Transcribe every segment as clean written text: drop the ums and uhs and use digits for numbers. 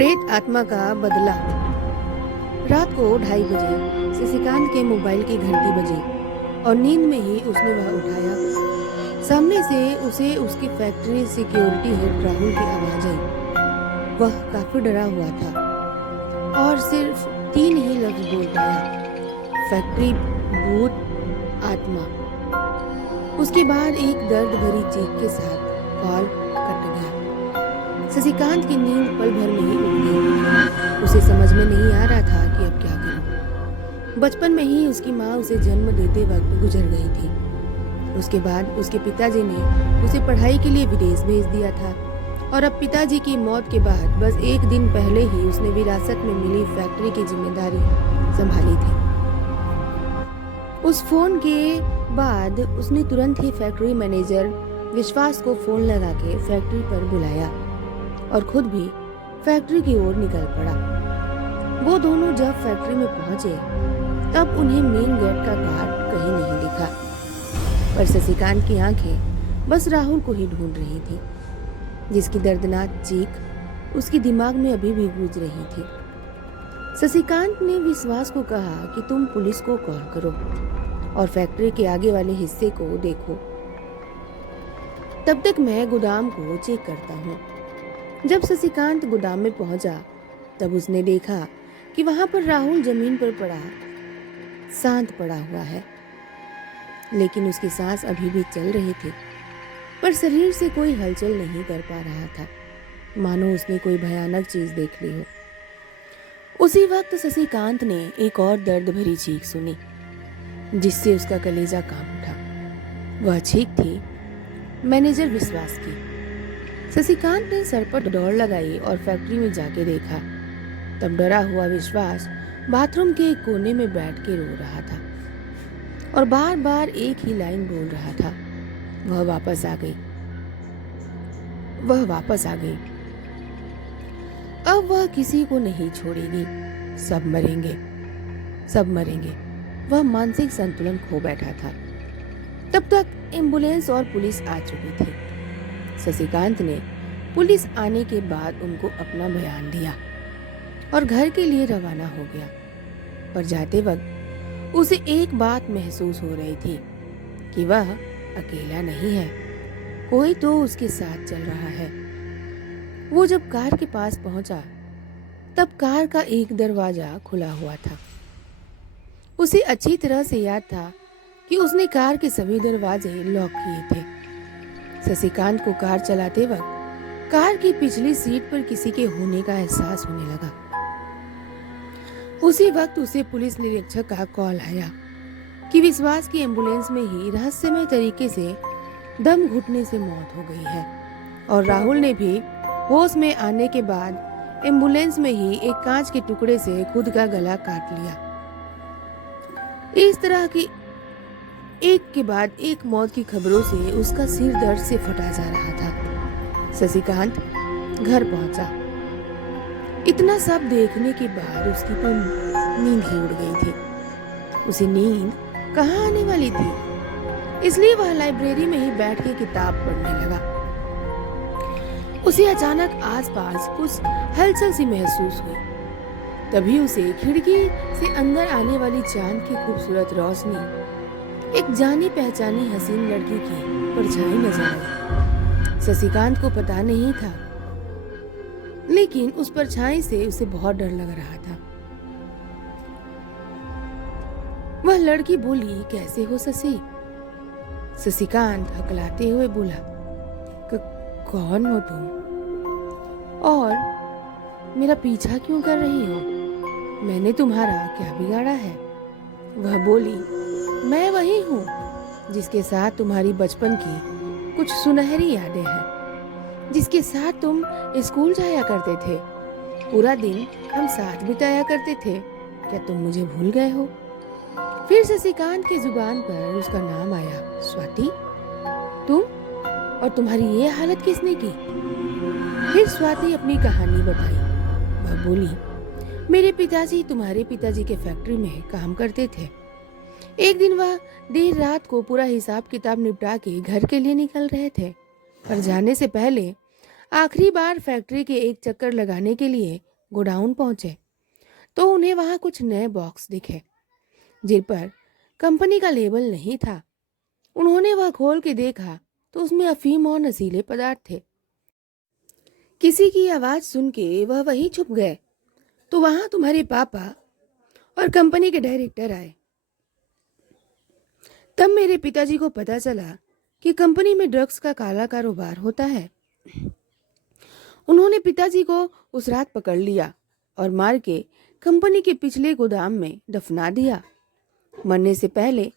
प्रेत आत्मा का बदला। रात को 2:30 बजे शशिकांत के मोबाइल की घंटी बजी और नींद में ही उसने वह उठाया। सामने से उसे उसकी फैक्ट्री सिक्योरिटी हेड राहुल की आवाज आई। वह काफी डरा हुआ था और सिर्फ 3 ही लफ्ज बोल पाया, फैक्ट्री, भूत, आत्मा। उसके बाद एक दर्द भरी चीख के साथ कॉल कट गया। शशिकांत की नींद पल भर में ही उड़ गई। उसे समझ में नहीं आ रहा था कि अब क्या करूं। बचपन में ही उसकी माँ उसे जन्म देते वक्त गुजर गई थी। उसके बाद उसके पिताजी ने उसे पढ़ाई के लिए विदेश भेज दिया था और अब पिताजी की मौत के बाद बस एक दिन पहले ही उसने विरासत में मिली फैक्ट्री की जिम्मेदारी संभाली थी। उस फोन के बाद उसने तुरंत ही फैक्ट्री मैनेजर विश्वास को फोन लगा के फैक्ट्री पर बुलाया और खुद भी फैक्ट्री की ओर निकल पड़ा। वो दोनों जब फैक्ट्री में पहुंचे तब उन्हें मेन गेट का गार्ड कहीं नहीं दिखा, पर शशिकांत की आंखें बस राहुल को ही ढूंढ रही थी, जिसकी दर्दनाक चीख उसके दिमाग में अभी भी गूंज रही थी। शशिकांत ने विश्वास को कहा कि तुम पुलिस को कॉल करो और फैक्ट्री के आगे वाले हिस्से को देखो, तब तक मैं गोदाम को चेक करता हूँ। जब शशिकांत गोदाम में पहुंचा तब उसने देखा कि वहां पर राहुल जमीन पर पड़ा शांत पड़ा हुआ है, लेकिन उसकी सांस अभी भी चल रही थी, पर शरीर से कोई हलचल नहीं कर पा रहा था, मानो उसने कोई भयानक चीज देख ली हो। उसी वक्त शशिकांत ने एक और दर्द भरी चीख सुनी, जिससे उसका कलेजा कांप उठा। वह चीख थी मैनेजर विश्वास की। शशिकांत ने सर पर दौड़ लगाई और फैक्ट्री में जाके देखा। तब डरा हुआ विश्वास बाथरूम के एक कोने में बैठ के रो रहा था और बार बार एक ही लाइन बोल रहा था, वह वापस आ गई, वह वापस आ गई। अब वह किसी को नहीं छोड़ेगी, सब मरेंगे, सब मरेंगे। वह मानसिक संतुलन खो बैठा था। तब तक एम्बुलेंस और पुलिस आ चुकी थी। शशिकांत ने पुलिस आने के बाद उनको अपना बयान दिया और घर के लिए रवाना हो गया, पर जाते वक्त उसे एक बात महसूस हो रही थी कि वह अकेला नहीं है, कोई तो उसके साथ चल रहा है। वो जब कार के पास पहुंचा तब कार का एक दरवाजा खुला हुआ था। उसे अच्छी तरह से याद था कि उसने कार के सभी दरवाजे लॉक किए थे। शशिकांत को कार चलाते वक्त कार की पिछली सीट पर किसी के होने का एहसास होने लगा। उसी वक्त उसे पुलिस निरीक्षक का कॉल आया कि विश्वास की एम्बुलेंस में ही रहस्यमय तरीके से दम घुटने से मौत हो गई है और राहुल ने भी होश में आने के बाद एम्बुलेंस में ही एक कांच के टुकड़े से खुद का गला काट लिया। इस तरह की एक के बाद एक मौत की खबरों से उसका सिर दर्द से फटा जा रहा था। शशिकांत घर पहुंचा। इतना सब देखने के बाद उसकी तो नींद ही उड़ गई थी। उसे नींद कहाँ आने वाली थी, इसलिए वह लाइब्रेरी में ही बैठ के किताब पढ़ने लगा। उसे अचानक आसपास कुछ हलचल सी महसूस हुई। तभी उसे खिड़की से अंदर आने वाली चांद की खूबसूरत रोशनी, एक जानी पहचानी हसीन लड़की की परछाई नजर आई। शशिकांत को पता नहीं था, लेकिन उस परछाई से उसे बहुत डर लग रहा था। वह लड़की बोली, कैसे हो शशि? शशिकांत हकलाते हुए बोला, कौन हो तुम और मेरा पीछा क्यों कर रही हो? मैंने तुम्हारा क्या बिगाड़ा है? वह बोली, मैं वही हूँ जिसके साथ तुम्हारी बचपन की कुछ सुनहरी यादें हैं, जिसके साथ तुम स्कूल जाया करते थे, पूरा दिन हम साथ बिताया करते थे। क्या तुम मुझे भूल गए हो? फिर शशिकांत की जुबान पर उसका नाम आया, स्वाति। तुम और तुम्हारी ये हालत किसने की? फिर स्वाति अपनी कहानी बताई। वह बोली, मेरे पिताजी तुम्हारे पिताजी के फैक्ट्री में काम करते थे। एक दिन वह देर रात को पूरा हिसाब किताब निपटा के घर के लिए निकल रहे थे, पर जाने से पहले आखिरी बार फैक्ट्री के एक चक्कर लगाने के लिए गोडाउन पहुंचे तो उन्हें वहां कुछ नए बॉक्स दिखे जिन पर कंपनी का लेबल नहीं था। उन्होंने वह खोल के देखा तो उसमें अफीम और नशीले पदार्थ थे। किसी की आवाज सुन के वह वहीं छुप गए तो वहां तुम्हारे पापा और कंपनी के डायरेक्टर आए। तब मेरे पिताजी को पता चला कि कंपनी में ड्रग्स का काला कारोबार होता है। उन्होंने पिताजी को उस रात पकड़ लिया और मार के कंपनी के पिछले गोदाम में दफना दिया। मरने से पहले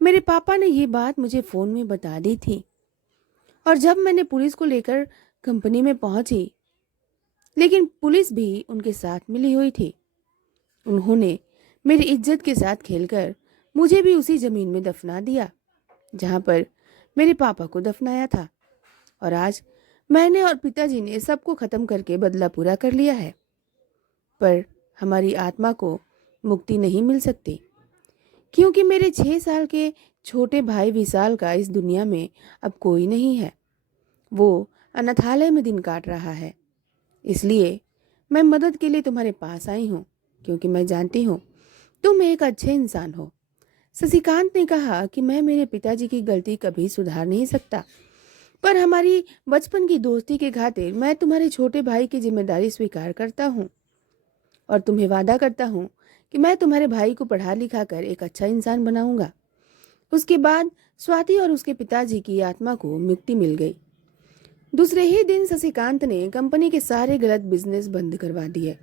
मेरे पापा ने ये बात मुझे फोन में बता दी थी और जब मैंने पुलिस को लेकर कंपनी में पहुंची, लेकिन पुलिस भी उनके साथ मिली हुई थी। उन्होंने मेरी इज्जत के साथ खेलकर मुझे भी उसी जमीन में दफना दिया जहां पर मेरे पापा को दफनाया था। और आज मैंने और पिताजी ने सबको खत्म करके बदला पूरा कर लिया है, पर हमारी आत्मा को मुक्ति नहीं मिल सकती क्योंकि मेरे 6 साल के छोटे भाई विशाल का इस दुनिया में अब कोई नहीं है। वो अनाथालय में दिन काट रहा है। इसलिए मैं मदद के लिए तुम्हारे पास आई हूँ क्योंकि मैं जानती हूँ तुम एक अच्छे इंसान हो। शशिकांत ने कहा कि मैं मेरे पिताजी की गलती कभी सुधार नहीं सकता, पर हमारी बचपन की दोस्ती के खातिर मैं तुम्हारे छोटे भाई की जिम्मेदारी स्वीकार करता हूँ और तुम्हें वादा करता हूँ कि मैं तुम्हारे भाई को पढ़ा लिखा कर एक अच्छा इंसान बनाऊंगा। उसके बाद स्वाति और उसके पिताजी की आत्मा को मुक्ति मिल गई। दूसरे ही दिन शशिकांत ने कंपनी के सारे गलत बिजनेस बंद करवा दिए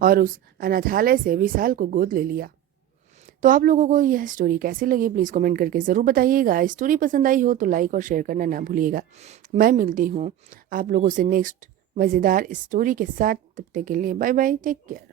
और उस अनाथालय से विशाल को गोद ले लिया। तो आप लोगों को यह स्टोरी कैसी लगी प्लीज़ कमेंट करके ज़रूर बताइएगा। स्टोरी पसंद आई हो तो लाइक और शेयर करना ना भूलिएगा। मैं मिलती हूँ आप लोगों से नेक्स्ट मज़ेदार स्टोरी के साथ। तब तक के लिए बाय बाय, टेक केयर।